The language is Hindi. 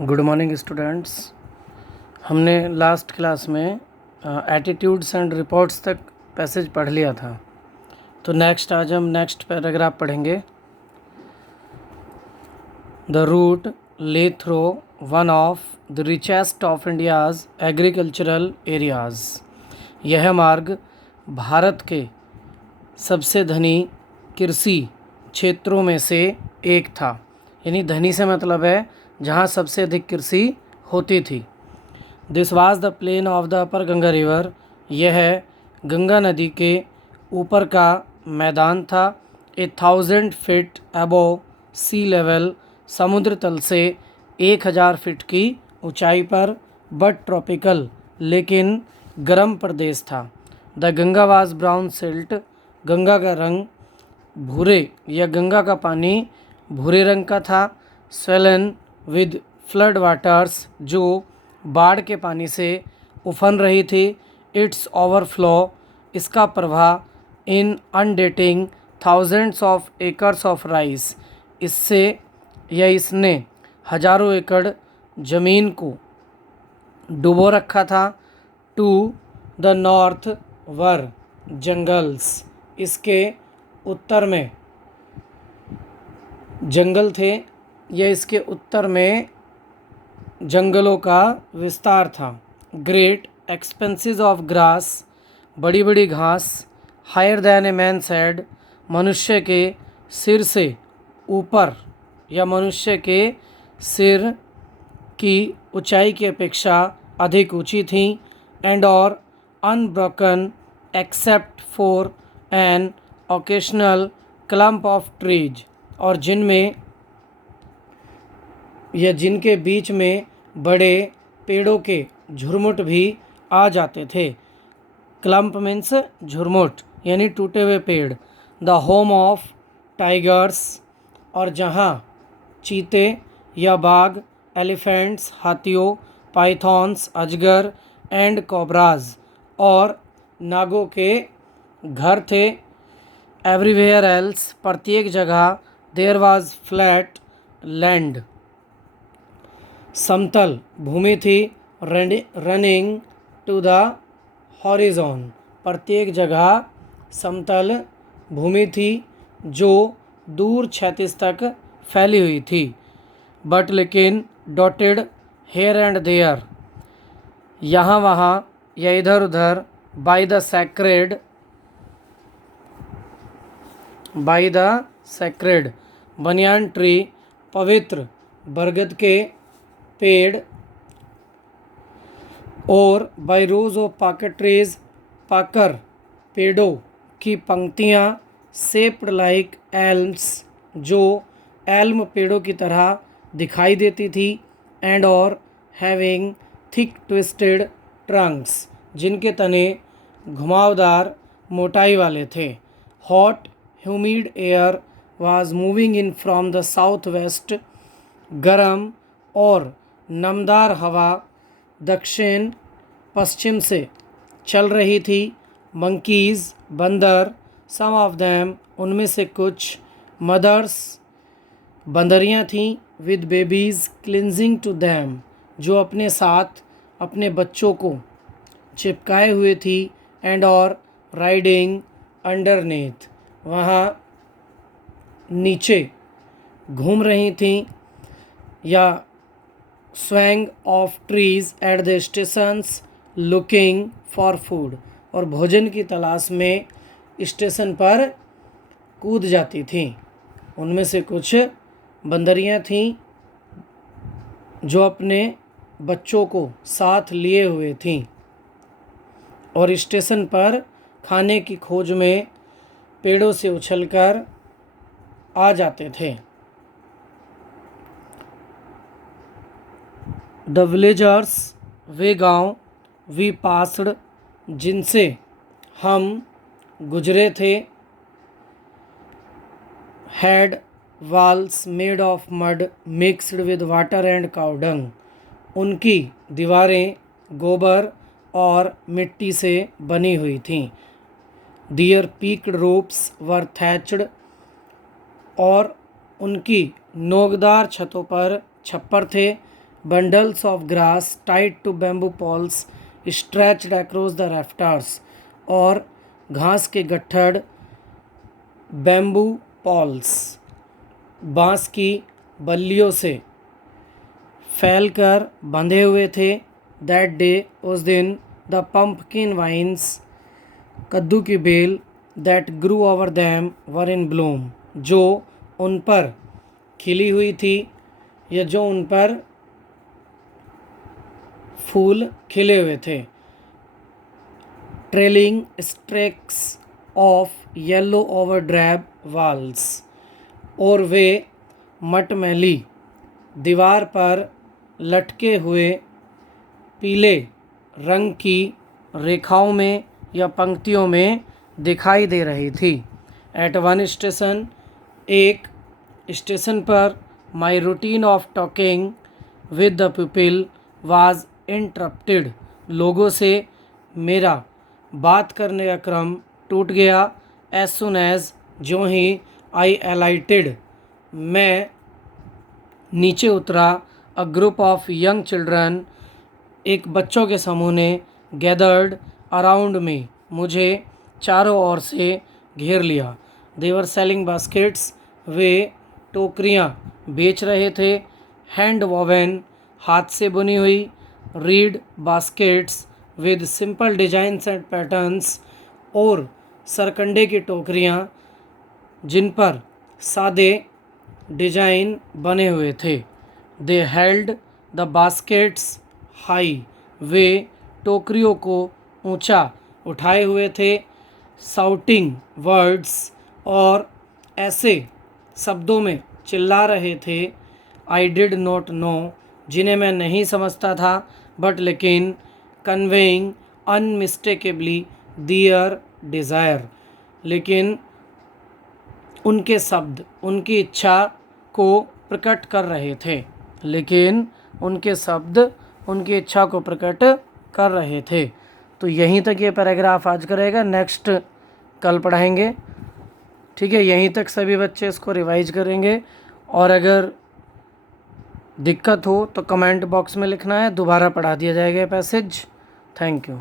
Good morning students. हमने लास्ट क्लास में एटीट्यूड्स एंड रिपोर्ट्स तक पैसेज पढ़ लिया था। तो नेक्स्ट आज हम नेक्स्ट पैराग्राफ पढ़ेंगे। The route lay through one of the richest of India's agricultural areas. यह मार्ग भारत के सबसे धनी कृषि क्षेत्रों में से एक था। यानी धनी से मतलब है जहाँ सबसे अधिक कृषि होती थी। This was the plain of the upper Ganga river. यह गंगा नदी के ऊपर का मैदान था। 1000 फीट अबोव सी लेवल, समुद्र तल से 1000 फीट की ऊंचाई पर, बट ट्रॉपिकल लेकिन गर्म प्रदेश था। The Ganga was brown silt. Ganga का रंग भूरे या गंगा का पानी भूरे रंग का था। स्वेलन विद फ्लड वाटर्स, जो बाढ़ के पानी से उफन रही थी। इट्स ओवरफ्लो, इसका प्रवाह। Inundating thousands of acres of rice, इससे या इसने हजारों एकड़ ज़मीन को डुबो रखा था। To the north were jungles, इसके उत्तर में जंगल थे या इसके उत्तर में जंगलों का विस्तार था। ग्रेट एक्सपेंसेस ऑफ ग्रास, बड़ी बड़ी घास। हायर दैन ए मैन्स हेड, मनुष्य के सिर से ऊपर या मनुष्य के सिर की ऊंचाई की अपेक्षा अधिक ऊंची थी। एंड और unbroken except for an occasional clump of trees, और जिनमें या जिनके बीच में बड़े पेड़ों के झुरमुट भी आ जाते थे। क्लम्प मीन्स झुरमुट यानी टूटे हुए पेड़। द होम ऑफ टाइगर्स, और जहाँ चीते या बाघ, एलिफेंट्स हाथियों, पाइथॉन्स अजगर, एंड कोबराज और नागों के घर थे। एवरीवेयर एल्स, प्रत्येक जगह। देयर वाज फ्लैट लैंड, समतल भूमि थी। रनिंग टू द हॉरिजॉन, प्रत्येक जगह समतल भूमि थी जो दूर क्षैतिज तक फैली हुई थी। बट लेकिन डॉटेड हेयर एंड देयर, यहाँ वहाँ या इधर उधर। By the sacred banyan tree, पवित्र बरगद के पेड़। और बाय रोज ऑफ पाकर ट्रीज, पाकर पेड़ों की पंक्तियाँ। शेप्ड लाइक एल्म्स, जो एल्म पेड़ों की तरह दिखाई देती थी। एंड और हैविंग थिक ट्विस्टेड ट्रंक्स, जिनके तने घुमावदार मोटाई वाले थे। Hot humid air was moving in from the south west, गर्म और नमदार हवा दक्षिण पश्चिम से चल रही थी। मंकीज़ बंदर, सम ऑफ देम, उनमें से कुछ। मदर्स बंदरियाँ थीं। With babies clinging to them, जो अपने साथ अपने बच्चों को चिपकाए हुए थी। एंड और राइडिंग अंडरनेथ, वहाँ नीचे घूम रही थीं। या swing of trees at the stations looking for food, और भोजन की तलाश में स्टेशन पर कूद जाती थीं। उनमें से कुछ बंदरियां थीं जो अपने बच्चों को साथ लिए हुए थीं और स्टेशन पर खाने की खोज में पेड़ों से उछलकर आ जाते थे। द विलेजर्स, वे गांव। वी पास्ड, जिनसे हम गुजरे थे। Had walls made of mud mixed with water and cow dung, उनकी दीवारें गोबर और मिट्टी से बनी हुई थीं। दियर पीक्ड रूफ्स वर थैच्ड, और उनकी नोकदार छतों पर छप्पर थे। bundles of grass tied to bamboo poles stretched across the rafters, और घास के गट्ठड़ बैम्बू पॉल्स बांस की बल्लियों से फैलकर बंधे हुए थे। दैट डे, उस दिन, द पम्पकिन वाइन्स कद्दू की बेल that grew over them were in bloom, जो उन पर खिली हुई थी या जो उन पर फूल खिले हुए थे। Trailing streaks of yellow over drab walls, और वे मटमैली दीवार पर लटके हुए पीले रंग की रेखाओं में या पंक्तियों में दिखाई दे रही थी। एट वन स्टेशन, एक स्टेशन पर, my routine of talking with the people was interrupted, लोगों से मेरा बात करने का क्रम टूट गया। एज सुन एज, ज्यों ही, आई अलाइटेड, मैं नीचे उतरा। A group of young children, एक बच्चों के समूह ने, गैदर्ड अराउंड में, मुझे चारों ओर से घेर लिया। देवर सेलिंग बास्केट्स, वे टोकरियाँ बेच रहे थे। हैंड वोवेन, हाथ से बुनी हुई। Read baskets with simple designs and patterns, और सरकंडे की टोकरियाँ जिन पर सादे डिजाइन बने हुए थे। They held the baskets high, वे टोकरियों को ऊंचा उठाए हुए थे। साउटिंग वर्ड्स, और ऐसे शब्दों में चिल्ला रहे थे। आई डिड नॉट नो, जिन्हें मैं नहीं समझता था, बट लेकिन, कन्वेइंग अनमिस्टेकेबली दियर डिज़ायर, लेकिन उनके शब्द उनकी इच्छा को प्रकट कर रहे थे। लेकिन उनके शब्द उनकी इच्छा को प्रकट कर रहे थे। तो यहीं तक ये पैराग्राफ आज का रहेगा, नेक्स्ट कल पढ़ाएंगे। ठीक है, यहीं तक सभी बच्चे इसको रिवाइज करेंगे, और अगर दिक्कत हो तो कमेंट बॉक्स में लिखना है, दोबारा पढ़ा दिया जाएगा पैसेज। Thank you.